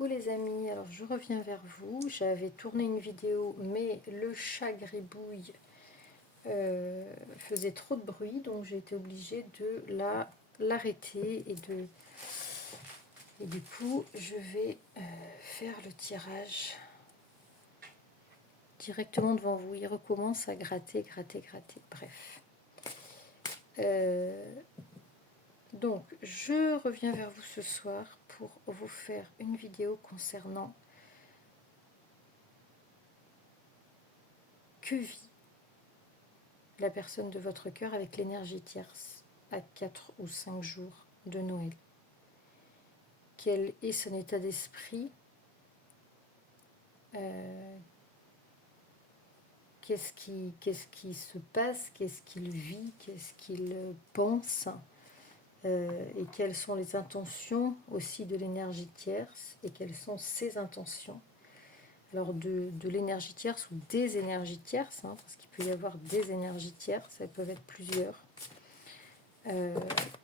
Coucou les amis, alors je reviens vers vous. J'avais tourné une vidéo mais le chat gribouille faisait trop de bruit, donc j'ai été obligée de l'arrêter et du coup je vais faire le tirage directement devant vous. Il recommence à gratter, bref. Donc je reviens vers vous ce soir pour vous faire une vidéo concernant que vit la personne de votre cœur avec l'énergie tierce à 4 ou 5 jours de Noël. Quel est son état d'esprit? Qu'est-ce qui se passe? Qu'est-ce qu'il vit? Qu'est-ce qu'il pense? Et quelles sont les intentions aussi de l'énergie tierce? Et quelles sont ses intentions? Alors de l'énergie tierce ou des énergies tierces, parce qu'il peut y avoir des énergies tierces, elles peuvent être plusieurs.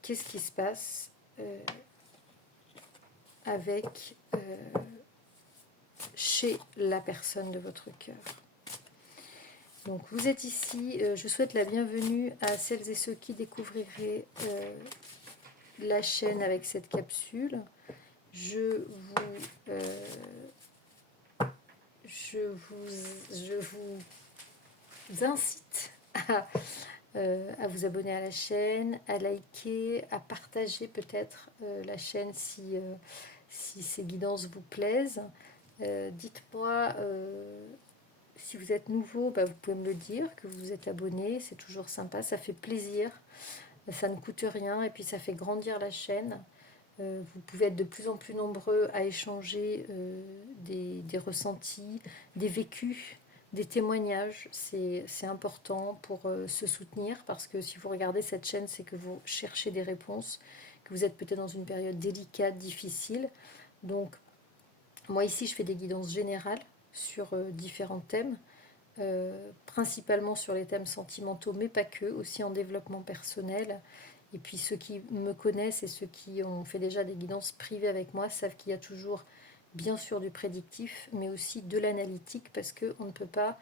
Qu'est-ce qui se passe avec chez la personne de votre cœur? Donc vous êtes ici, je souhaite la bienvenue à celles et ceux qui découvriraient la chaîne avec cette capsule. Je vous incite à vous abonner à la chaîne, à liker, à partager peut-être la chaîne si ces guidances vous plaisent. Dites-moi si vous êtes nouveau, vous pouvez me le dire, que vous êtes abonné, c'est toujours sympa, ça fait plaisir, ça ne coûte rien et puis ça fait grandir la chaîne. Vous pouvez être de plus en plus nombreux à échanger des ressentis, des vécus, des témoignages. C'est important pour se soutenir, parce que si vous regardez cette chaîne, c'est que vous cherchez des réponses, que vous êtes peut-être dans une période délicate, difficile. Donc moi ici je fais des guidances générales sur différents thèmes, principalement sur les thèmes sentimentaux, mais pas que, aussi en développement personnel. Et puis ceux qui me connaissent et ceux qui ont fait déjà des guidances privées avec moi savent qu'il y a toujours bien sûr du prédictif, mais aussi de l'analytique, parce qu'on ne peut pas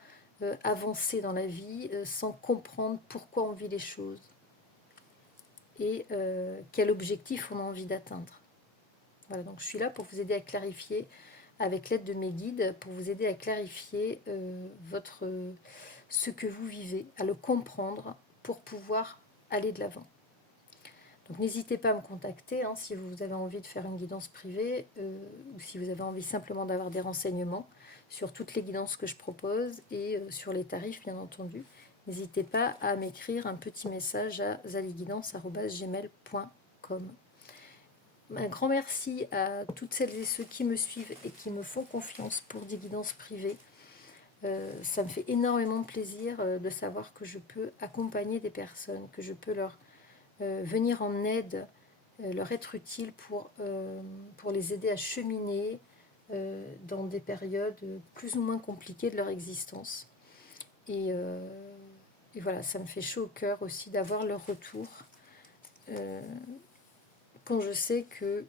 avancer dans la vie sans comprendre pourquoi on vit les choses et quel objectif on a envie d'atteindre. Voilà, donc je suis là pour vous aider à clarifier, avec l'aide de mes guides, pour vous aider à clarifier ce que vous vivez, à le comprendre pour pouvoir aller de l'avant. Donc n'hésitez pas à me contacter si vous avez envie de faire une guidance privée ou si vous avez envie simplement d'avoir des renseignements sur toutes les guidances que je propose et sur les tarifs bien entendu. N'hésitez pas à m'écrire un petit message à zaliguidance@gmail.com. Un grand merci à toutes celles et ceux qui me suivent et qui me font confiance pour des guidances privées. Ça me fait énormément plaisir de savoir que je peux accompagner des personnes, que je peux leur venir en aide, leur être utile pour les aider à cheminer dans des périodes plus ou moins compliquées de leur existence. Et voilà, ça me fait chaud au cœur aussi d'avoir leur retour quand je sais que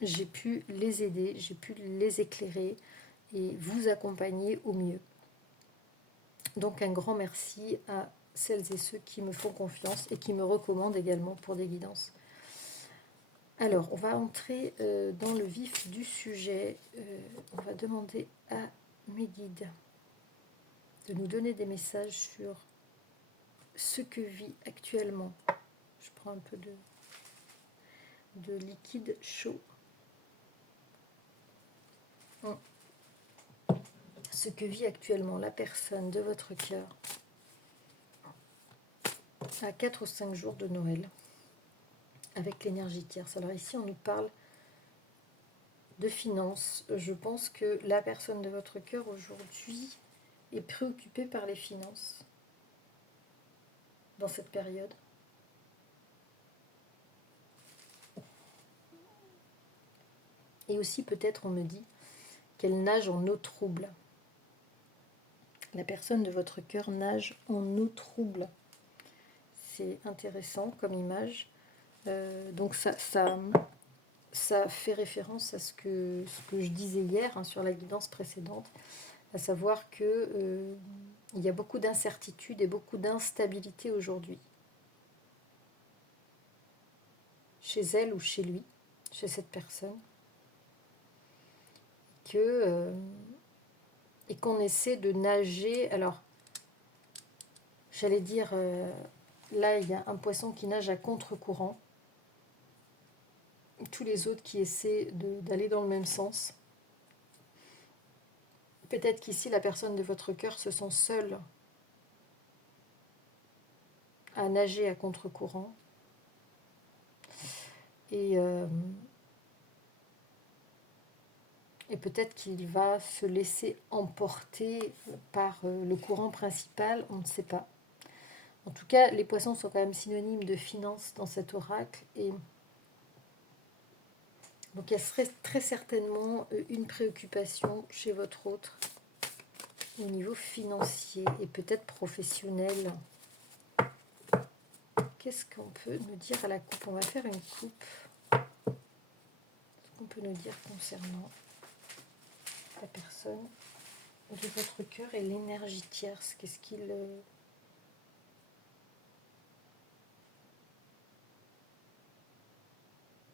j'ai pu les aider, j'ai pu les éclairer et vous accompagner au mieux. Donc un grand merci à celles et ceux qui me font confiance et qui me recommandent également pour des guidances. Alors, on va entrer dans le vif du sujet. On va demander à mes guides de nous donner des messages sur ce que vit actuellement. Je prends un peu de liquide chaud. Ce que vit actuellement la personne de votre cœur à 4 ou 5 jours de Noël avec l'énergie tierce. Alors ici, on nous parle de finances. Je pense que la personne de votre cœur aujourd'hui est préoccupée par les finances dans cette période. Et aussi peut-être on me dit qu'elle nage en eau trouble. La personne de votre cœur nage en eau trouble. C'est intéressant comme image. Donc ça ça fait référence à ce que je disais hier, hein, sur la guidance précédente, à savoir que il y a beaucoup d'incertitudes et beaucoup d'instabilité aujourd'hui, chez elle ou chez lui, chez cette personne, que, et qu'on essaie de nager. Alors, j'allais dire, là, il y a un poisson qui nage à contre-courant, tous les autres qui essaient d'aller dans le même sens. Peut-être qu'ici, la personne de votre cœur se sent seule à nager à contre-courant. Et peut-être qu'il va se laisser emporter par le courant principal, on ne sait pas. En tout cas, les poissons sont quand même synonymes de finance dans cet oracle. Et donc il y a très certainement une préoccupation chez votre autre au niveau financier et peut-être professionnel. Qu'est-ce qu'on peut nous dire à la coupe? On va faire une coupe. Qu'est-ce qu'on peut nous dire concernant la personne de votre cœur et l'énergie tierce? Qu'est-ce qu'il...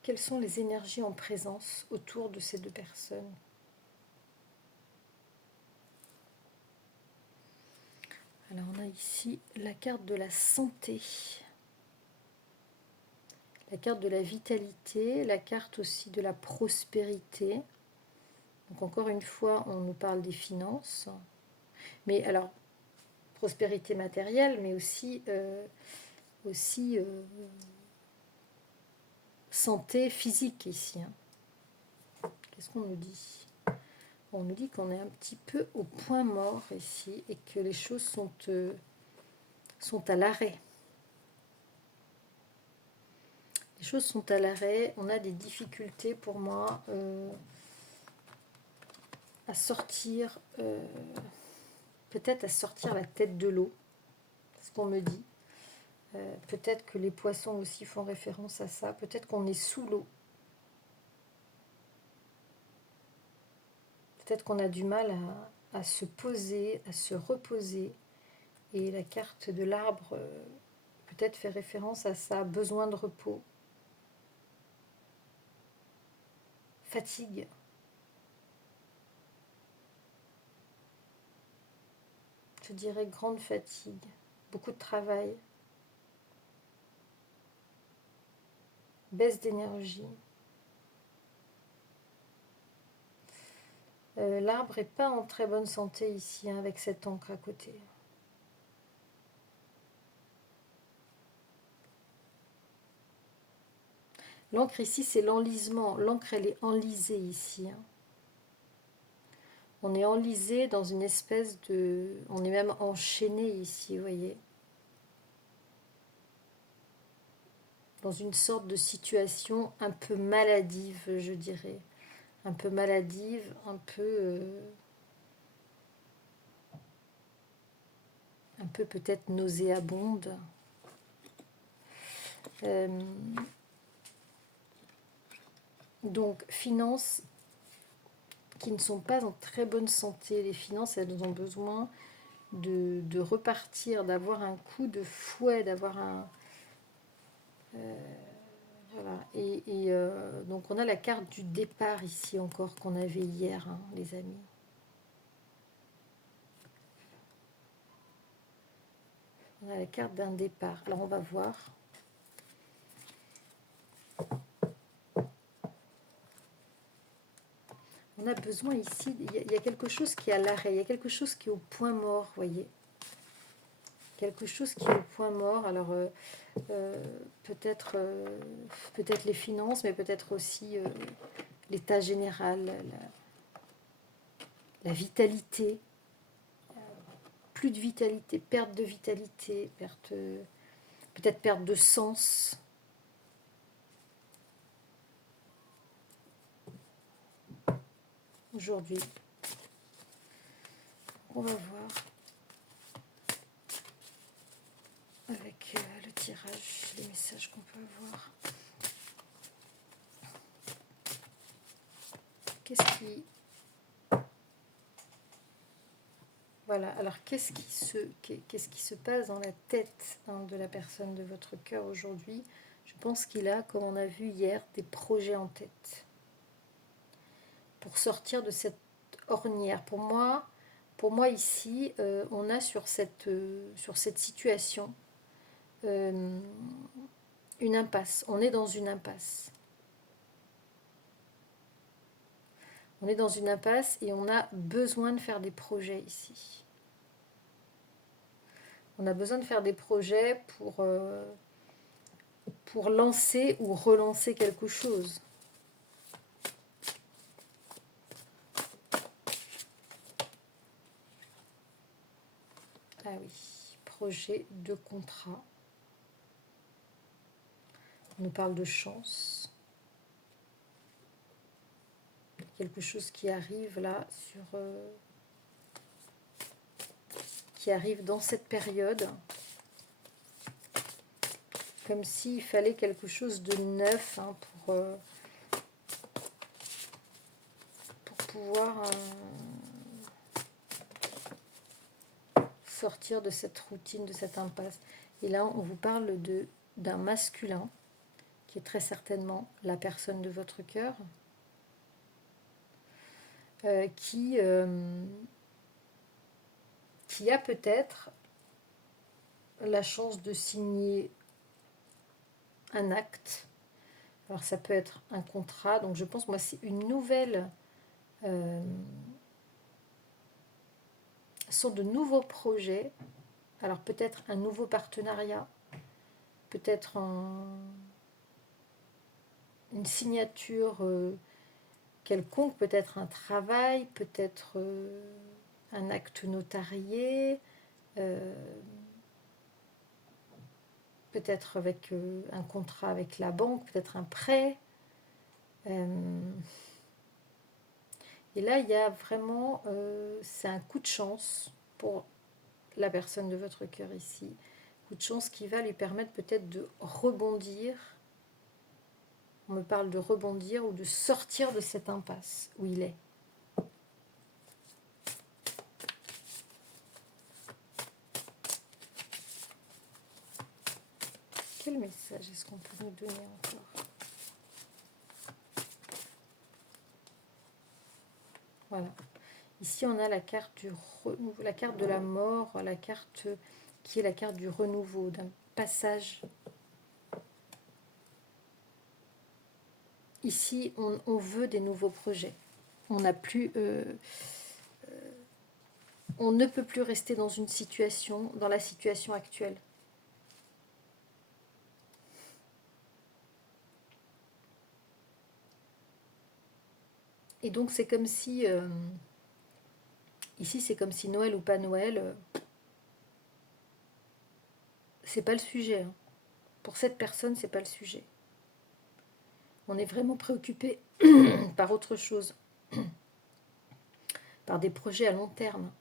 Quelles sont les énergies en présence autour de ces deux personnes? Alors on a ici la carte de la santé, la carte de la vitalité, la carte aussi de la prospérité. Donc encore une fois, on nous parle des finances, mais alors prospérité matérielle, mais aussi santé physique ici. Qu'est-ce qu'on nous dit? On nous dit qu'on est un petit peu au point mort ici et que les choses sont à l'arrêt. Les choses sont à l'arrêt. On a des difficultés pour moi à sortir, peut-être à sortir la tête de l'eau. C'est ce qu'on me dit. Peut-être que les poissons aussi font référence à ça. Peut-être qu'on est sous l'eau. Peut-être qu'on a du mal à se poser, à se reposer. Et la carte de l'arbre peut-être fait référence à ça. Besoin de repos. Fatigue. Je dirais grande fatigue. Beaucoup de travail. Baisse d'énergie. L'arbre n'est pas en très bonne santé ici, hein, avec cette encre à côté. L'encre ici, c'est l'enlisement. L'encre, elle est enlisée ici. Hein. On est enlisé dans une espèce de... On est même enchaîné ici, vous voyez. Dans une sorte de situation un peu maladive, je dirais. Un peu maladive, un peu peut-être nauséabonde. Donc, finances qui ne sont pas en très bonne santé. Les finances, elles ont besoin de repartir, d'avoir un coup de fouet, d'avoir un... voilà. Et donc, on a la carte du départ ici encore qu'on avait hier, hein, les amis. On a la carte d'un départ. Alors, on va voir. On a besoin ici, il y a quelque chose qui est à l'arrêt, il y a quelque chose qui est au point mort, vous voyez. Quelque chose qui est au point mort. Alors, peut-être les finances, mais peut-être aussi l'état général, la vitalité. Plus de vitalité, perte de vitalité, peut-être perte de sens. Aujourd'hui. On va voir avec le tirage, les messages qu'on peut avoir. qu'est-ce qui... Voilà, alors qu'est-ce qui se passe dans la tête de la personne de votre cœur aujourd'hui? Je pense qu'il a, comme on a vu hier, des projets en tête pour sortir de cette ornière. Pour moi ici, on a sur cette situation une impasse. On est dans une impasse. On est dans une impasse et on a besoin de faire des projets ici. On a besoin de faire des projets pour lancer ou relancer quelque chose. Ah oui, projet de contrat. On nous parle de chance. Quelque chose qui arrive là qui arrive dans cette période, comme s'il fallait quelque chose de neuf pour pouvoir sortir de cette routine, de cette impasse. Et là, on vous parle d'un masculin qui est très certainement la personne de votre cœur, qui a peut-être la chance de signer un acte. Alors ça peut être un contrat, donc je pense, moi, c'est une nouvelle... sont de nouveaux projets. Alors peut-être un nouveau partenariat, peut-être une signature quelconque, peut-être un travail, peut-être un acte notarié, peut-être avec un contrat avec la banque, peut-être un prêt. Et là, il y a vraiment, c'est un coup de chance pour la personne de votre cœur ici. Coup de chance qui va lui permettre peut-être de rebondir. On me parle de rebondir ou de sortir de cette impasse où il est. Quel message est-ce qu'on peut nous donner encore? Voilà. Ici, on a la carte du renouveau, la carte de la mort, la carte qui est la carte du renouveau, d'un passage. Ici, on veut des nouveaux projets. On n'a plus... on ne peut plus rester dans une situation, dans la situation actuelle. Et donc, c'est comme si... ici, c'est comme si Noël ou pas Noël... c'est pas le sujet. Hein. Pour cette personne, c'est pas le sujet. On est vraiment préoccupé par autre chose. Par des projets à long terme.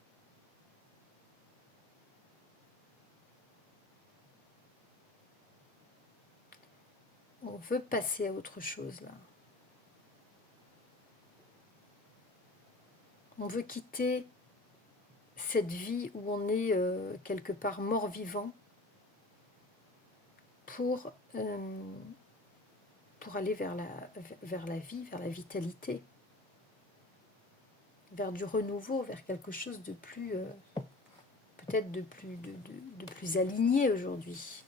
On veut passer à autre chose, là. On veut quitter cette vie où on est quelque part mort-vivant pour aller vers la vie, vers la vitalité, vers du renouveau, vers quelque chose de plus, peut-être de plus aligné aujourd'hui.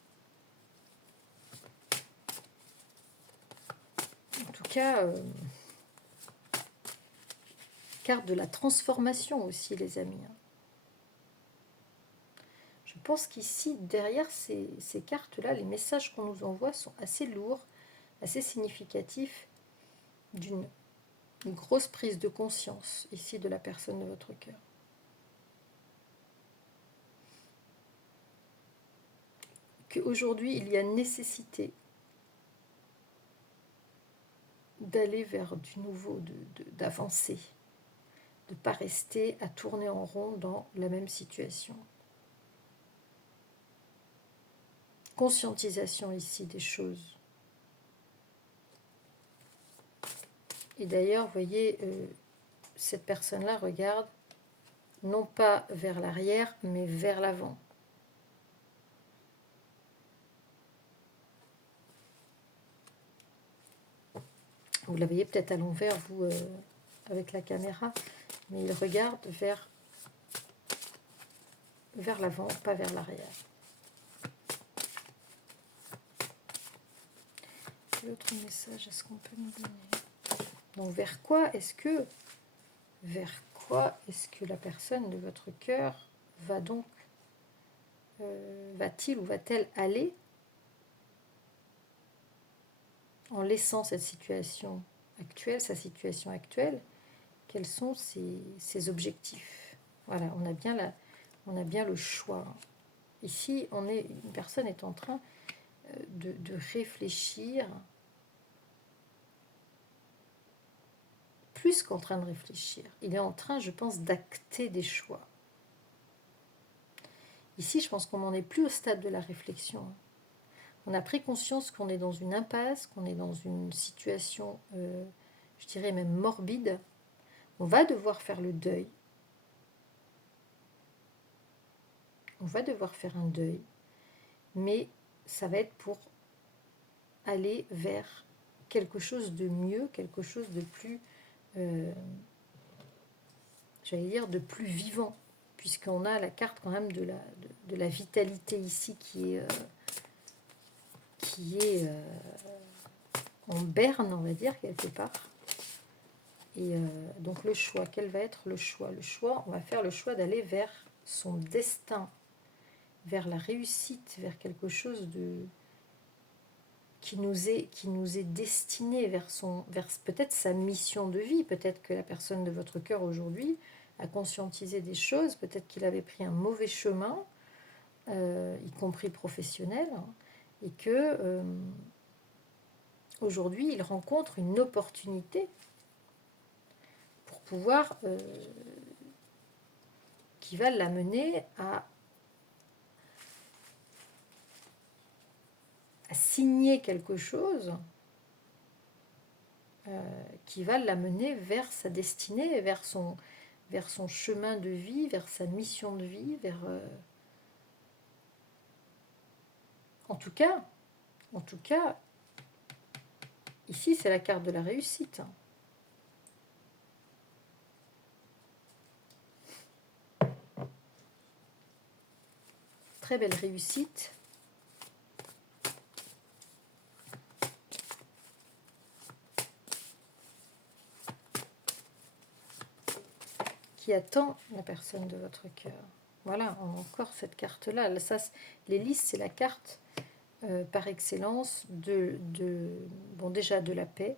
En tout cas, carte de la transformation aussi, les amis. Je pense qu'ici, derrière ces cartes-là, les messages qu'on nous envoie sont assez lourds, assez significatifs d'une grosse prise de conscience ici de la personne de votre cœur. Qu'aujourd'hui, il y a nécessité d'aller vers du nouveau, d'avancer, de ne pas rester à tourner en rond dans la même situation. Conscientisation ici des choses. Et d'ailleurs, vous voyez, cette personne-là regarde non pas vers l'arrière, mais vers l'avant. Vous la voyez peut-être à l'envers, vous, avec la caméra, mais il regarde vers l'avant, pas vers l'arrière. Quel autre message est-ce qu'on peut nous donner? Donc vers quoi est-ce que la personne de votre cœur va donc, va-t-il ou va-t-elle aller en laissant cette situation actuelle, sa situation actuelle? Quels sont ses objectifs? Voilà, on a bien le choix. Ici, une personne est en train de réfléchir, plus qu'en train de réfléchir. Il est en train, je pense, d'acter des choix. Ici, je pense qu'on n'en est plus au stade de la réflexion. On a pris conscience qu'on est dans une impasse, qu'on est dans une situation, je dirais même morbide. On va devoir faire le deuil. On va devoir faire un deuil. Mais ça va être pour aller vers quelque chose de mieux, quelque chose de plus, j'allais dire, de plus vivant, puisqu'on a la carte quand même de la vitalité ici qui est en berne, on va dire, quelque part. Et donc le choix, quel va être le choix? Le choix, on va faire le choix d'aller vers son destin, vers la réussite, vers quelque chose qui nous est destiné, vers peut-être sa mission de vie. Peut-être que la personne de votre cœur aujourd'hui a conscientisé des choses, peut-être qu'il avait pris un mauvais chemin, y compris professionnel, et que aujourd'hui il rencontre une opportunité pour pouvoir, qui va l'amener à signer quelque chose, qui va l'amener vers sa destinée, vers son chemin de vie, vers sa mission de vie, en tout cas, ici c'est la carte de la réussite. Très belle réussite. Qui attend la personne de votre cœur. Voilà, on a encore cette carte-là. L'hélice, c'est la carte par excellence déjà de la paix,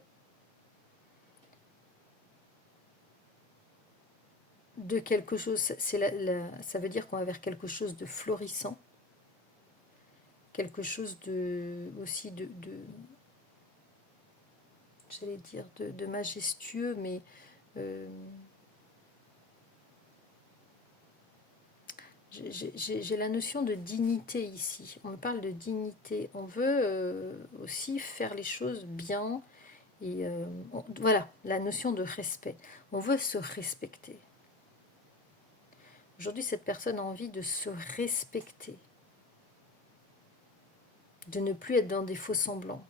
de quelque chose, ça veut dire qu'on va vers quelque chose de florissant, quelque chose aussi j'allais dire, de majestueux, mais j'ai la notion de dignité ici. On me parle de dignité. On veut aussi faire les choses bien. Et voilà, la notion de respect. On veut se respecter. Aujourd'hui, cette personne a envie de se respecter. De ne plus être dans des faux semblants.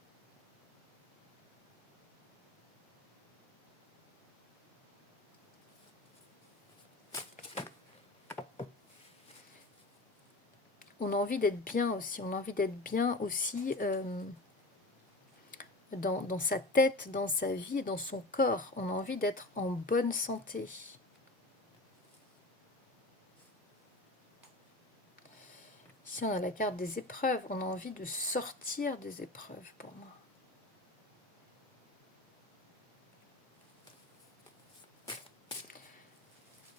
On a envie d'être bien aussi. On a envie d'être bien aussi dans sa tête, dans sa vie et dans son corps. On a envie d'être en bonne santé. Ici, on a la carte des épreuves. On a envie de sortir des épreuves pour moi.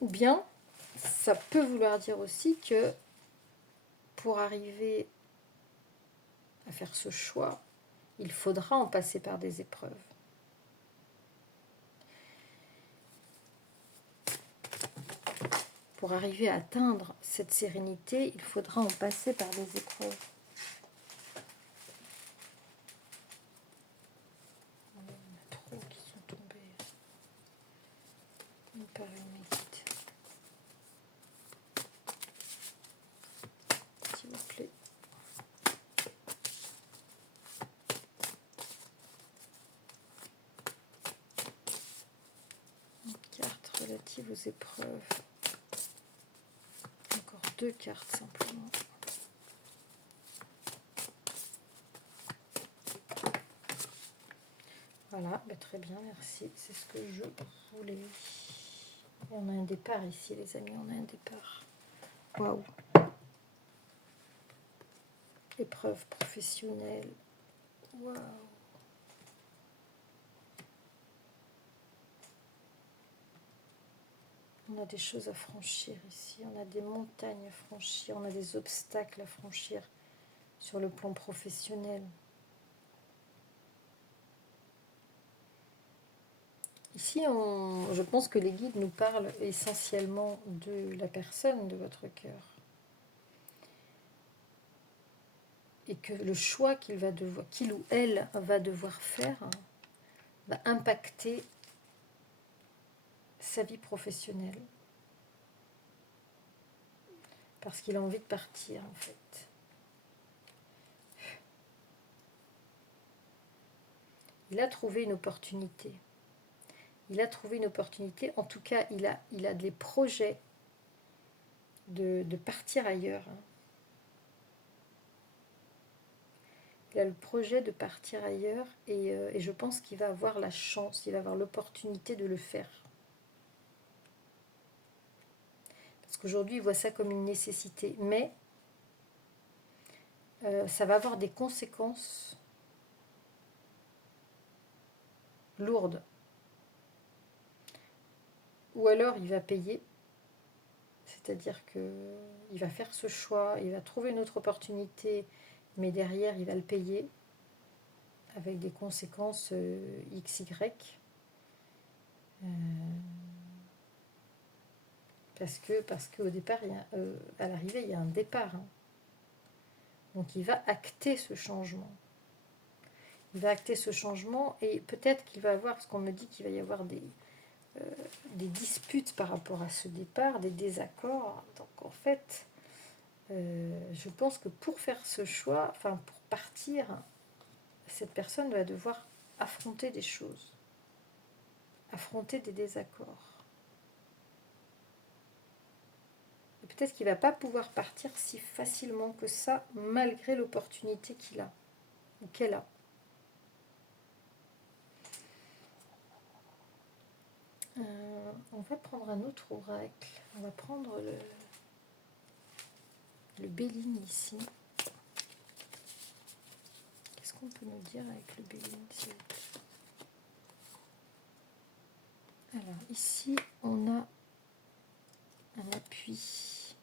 Ou bien, ça peut vouloir dire aussi que pour arriver à faire ce choix, il faudra en passer par des épreuves. Pour arriver à atteindre cette sérénité, il faudra en passer par des épreuves. Il y en a trop qui sont tombés. Par une médite. S'il vous plaît. Une carte relative aux épreuves. Encore 2 cartes simplement. Voilà, bah très bien, merci. C'est ce que je voulais. Et on a un départ ici, les amis, on a un départ. Waouh! Épreuve professionnelle. Waouh! On a des choses à franchir ici, on a des montagnes à franchir, on a des obstacles à franchir sur le plan professionnel. Ici, je pense que les guides nous parlent essentiellement de la personne de votre cœur. Et que le choix qu'il ou elle va devoir faire va impacter sa vie professionnelle. Parce qu'il a envie de partir, en fait. Il a trouvé une opportunité. Il a trouvé une opportunité. En tout cas, il a des projets de partir ailleurs. Il a le projet de partir ailleurs et je pense qu'il va avoir la chance, il va avoir l'opportunité de le faire. Parce qu'aujourd'hui, il voit ça comme une nécessité. Mais ça va avoir des conséquences lourdes. Ou alors, il va payer. C'est-à-dire qu'il va faire ce choix, il va trouver une autre opportunité, mais derrière, il va le payer avec des conséquences XY. Parce qu'au départ, à l'arrivée, il y a un départ. Donc il va acter ce changement. Il va acter ce changement et peut-être qu'il va avoir, parce qu'on me dit qu'il va y avoir des disputes par rapport à ce départ, des désaccords. Donc en fait, je pense que pour faire ce choix, pour partir, cette personne va devoir affronter des choses, affronter des désaccords. Et peut-être qu'il ne va pas pouvoir partir si facilement que ça, malgré l'opportunité qu'il a, ou qu'elle a. On va prendre un autre oracle. On va prendre le Béline ici. Qu'est-ce qu'on peut nous dire avec le Béline, s'il vous plaît ? Alors, ici, on a un appui,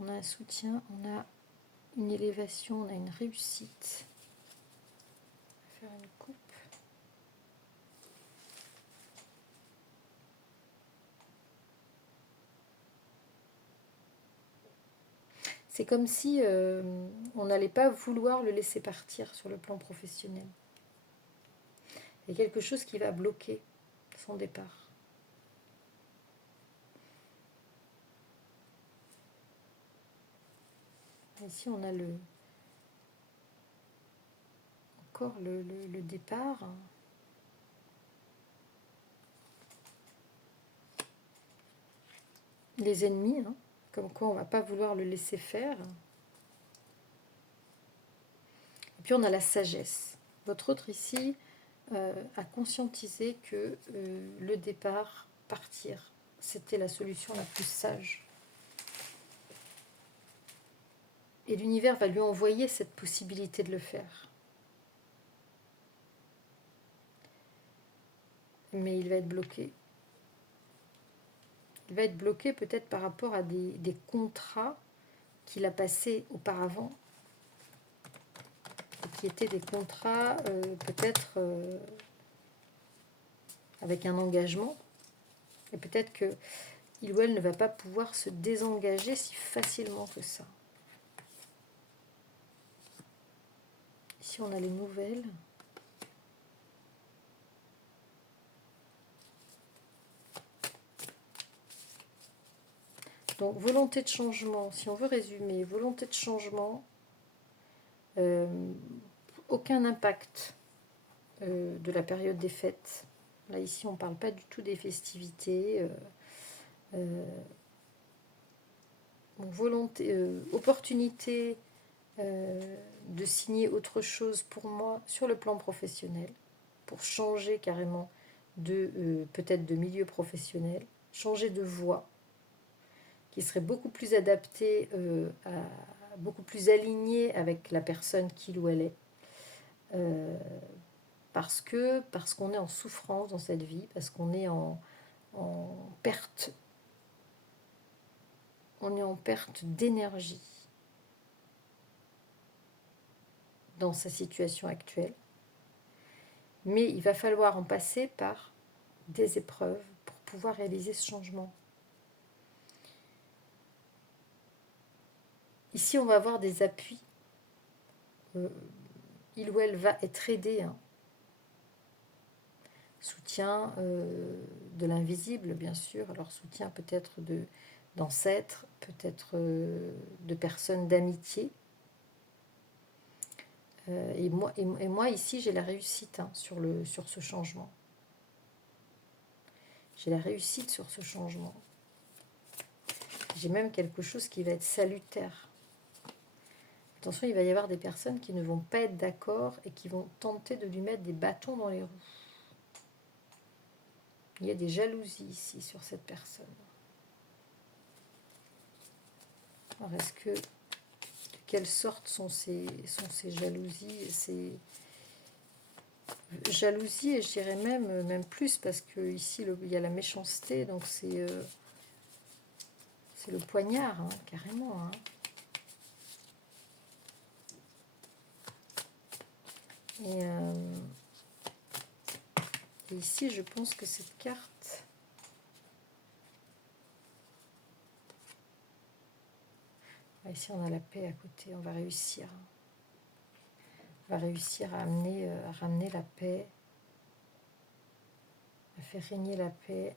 on a un soutien, on a une élévation, on a une réussite. On va faire une coupe. C'est comme si on n'allait pas vouloir le laisser partir sur le plan professionnel. Il y a quelque chose qui va bloquer son départ. Ici, on a encore le départ. Les ennemis, comme quoi on ne va pas vouloir le laisser faire. Et puis on a la sagesse. Votre autre ici a conscientisé que le départ, partir, c'était la solution la plus sage. Et l'univers va lui envoyer cette possibilité de le faire. Mais il va être bloqué. Il va être bloqué peut-être par rapport à des contrats qu'il a passés auparavant, qui étaient des contrats peut-être avec un engagement. Et peut-être qu'il ou elle ne va pas pouvoir se désengager si facilement que ça. Ici, on a les nouvelles. Donc, volonté de changement, si on veut résumer, volonté de changement, aucun impact de la période des fêtes. Là, ici, on ne parle pas du tout des festivités. Volonté, opportunité de signer autre chose pour moi sur le plan professionnel, pour changer carrément de peut-être de milieu professionnel, changer de voie, qui serait beaucoup plus adaptée, beaucoup plus alignée avec la personne qu'il ou elle est. Parce qu'on est en souffrance dans cette vie, parce qu'on est en perte, on est en perte d'énergie dans sa situation actuelle. Mais il va falloir en passer par des épreuves pour pouvoir réaliser ce changement. Ici, on va avoir des appuis. Il ou elle va être aidé. Soutien de l'invisible, bien sûr. Alors, soutien peut-être d'ancêtres, peut-être de personnes d'amitié. Et moi, ici, j'ai la réussite sur ce changement. J'ai la réussite sur ce changement. J'ai même quelque chose qui va être salutaire. Attention, il va y avoir des personnes qui ne vont pas être d'accord et qui vont tenter de lui mettre des bâtons dans les roues. Il y a des jalousies ici sur cette personne. Alors, de quelle sorte sont ces jalousies? Jalousie, et je dirais même plus, parce que ici il y a la méchanceté, donc c'est le poignard, carrément. Et ici, je pense que cette carte, ici on a la paix à côté, on va réussir. On va réussir à ramener la paix, à faire régner la paix.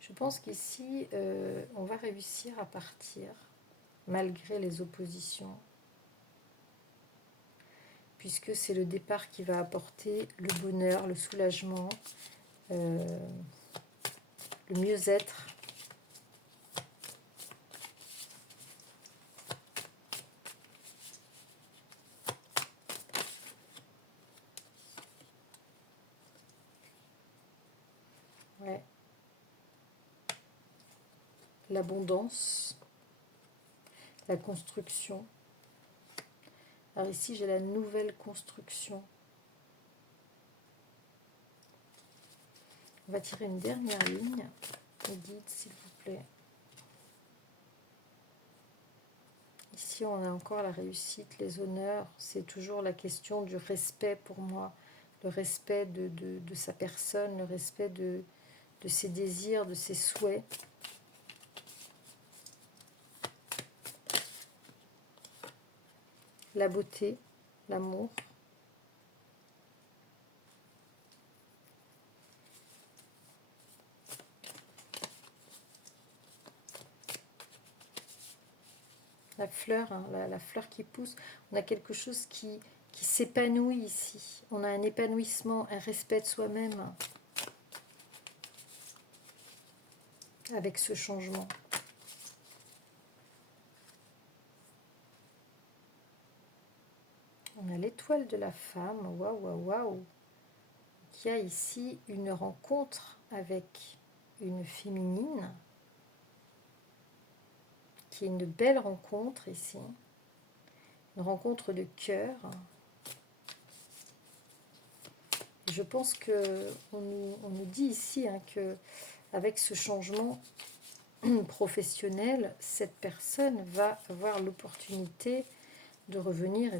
Je pense qu'ici, on va réussir à partir, malgré les oppositions, puisque c'est le départ qui va apporter le bonheur, le soulagement, le mieux-être. Ouais. L'abondance, la construction. Alors ici, j'ai la nouvelle construction. On va tirer une dernière ligne. Le guide, s'il vous plaît. Ici, on a encore la réussite, les honneurs. C'est toujours la question du respect pour moi. Le respect de sa personne, le respect de ses désirs, de ses souhaits. La beauté, l'amour. La fleur, la fleur qui pousse. On a quelque chose qui s'épanouit ici. On a un épanouissement, un respect de soi-même avec ce changement. On a l'étoile de la femme. Waouh, waouh, waouh. Il y a ici une rencontre avec une féminine, qui est une belle rencontre ici, une rencontre de cœur. Je pense qu'on nous dit ici que avec ce changement professionnel, cette personne va avoir l'opportunité de revenir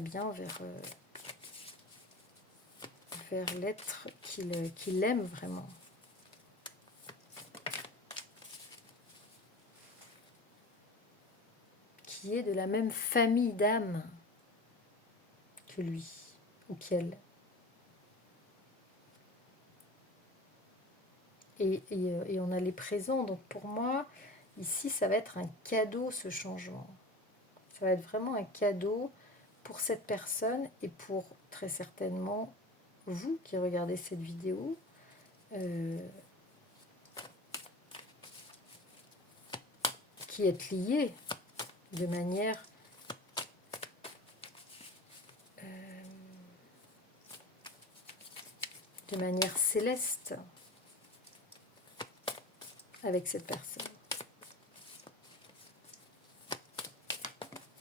vers l'être qu'il aime vraiment. Qui est de la même famille d'âme que lui ou qu'elle. et on a les présents. Donc pour moi, ici, ça va être un cadeau, ce changement. Ça va être vraiment un cadeau pour cette personne et pour très certainement vous qui regardez cette vidéo. Qui êtes liés de manière céleste avec cette personne.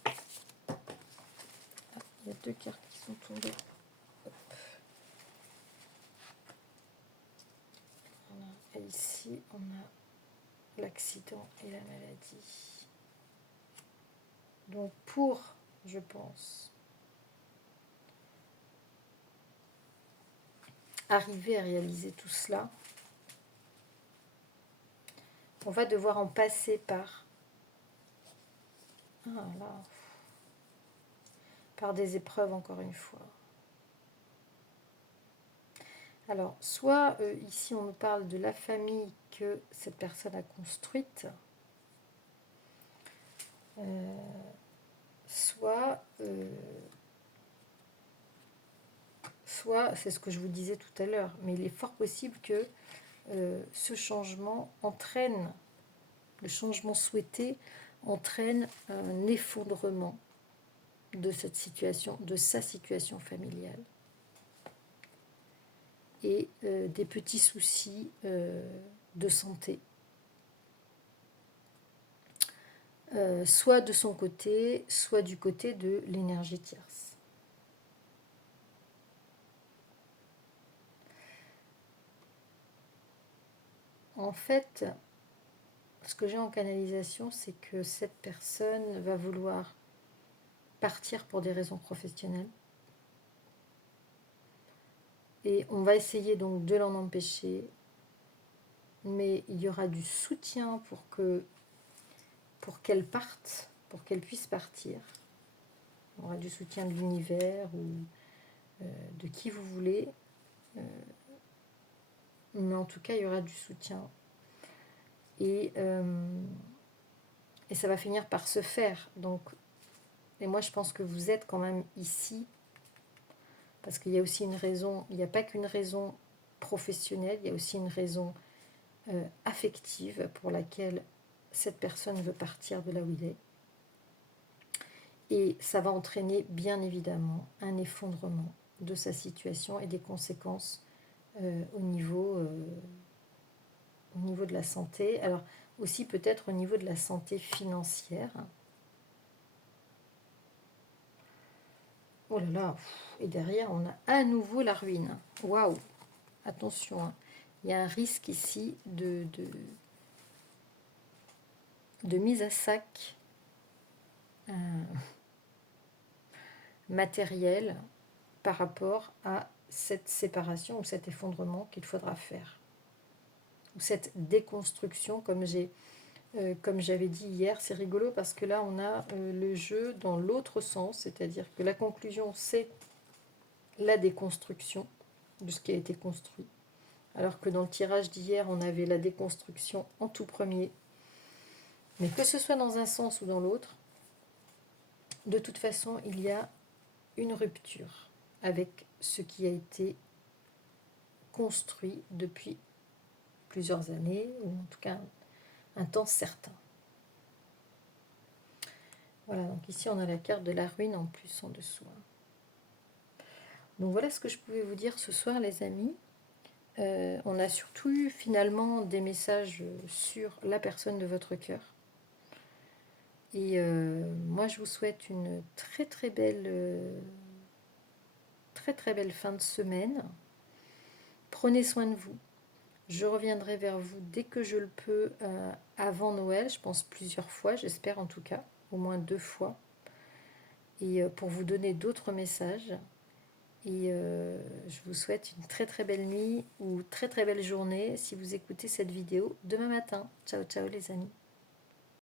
Ah, il y a 2 cartes qui sont tombées. Hop. Voilà. Et ici, on a l'accident et la maladie. Donc pour, je pense, arriver à réaliser tout cela, on va devoir en passer par des épreuves, encore une fois. Alors, soit ici on nous parle de la famille que cette personne a construite, soit c'est ce que je vous disais tout à l'heure, mais il est fort possible que ce changement entraîne, le changement souhaité entraîne un effondrement de cette situation, de sa situation familiale, et des petits soucis de santé, soit de son côté, soit du côté de l'énergie tierce. En fait, ce que j'ai en canalisation, c'est que cette personne va vouloir partir pour des raisons professionnelles. Et on va essayer donc de l'en empêcher, mais il y aura du soutien pour qu'elle parte, pour qu'elle puisse partir. Il y aura du soutien de l'univers ou de qui vous voulez. Mais en tout cas, il y aura du soutien. Et ça va finir par se faire. Donc, et moi, je pense que vous êtes quand même ici, parce qu'il y a aussi une raison, il n'y a pas qu'une raison professionnelle, il y a aussi une raison affective pour laquelle cette personne veut partir de là où il est. Et ça va entraîner bien évidemment un effondrement de sa situation et des conséquences au niveau de la santé. Alors aussi peut-être au niveau de la santé financière. Oh là là, et derrière on a à nouveau la ruine. Waouh, attention, hein. Il y a un risque ici de mise à sac matériel par rapport à cette séparation ou cet effondrement qu'il faudra faire. Ou cette déconstruction, comme j'avais dit hier. C'est rigolo parce que là on a le jeu dans l'autre sens, c'est-à-dire que la conclusion c'est la déconstruction de ce qui a été construit, alors que dans le tirage d'hier on avait la déconstruction en tout premier. Mais que ce soit dans un sens ou dans l'autre, de toute façon il y a une rupture avec ce qui a été construit depuis plusieurs années, ou en tout cas un temps certain. Voilà, donc ici on a la carte de la ruine en plus en dessous. Donc voilà ce que je pouvais vous dire ce soir, les amis. On a surtout eu finalement des messages sur la personne de votre cœur. Et moi je vous souhaite une très très belle fin de semaine. Prenez soin de vous. Je reviendrai vers vous dès que je le peux avant Noël, je pense plusieurs fois, j'espère en tout cas, au moins 2 fois, et pour vous donner d'autres messages. Et je vous souhaite une très très belle nuit ou très très belle journée si vous écoutez cette vidéo demain matin. Ciao ciao les amis.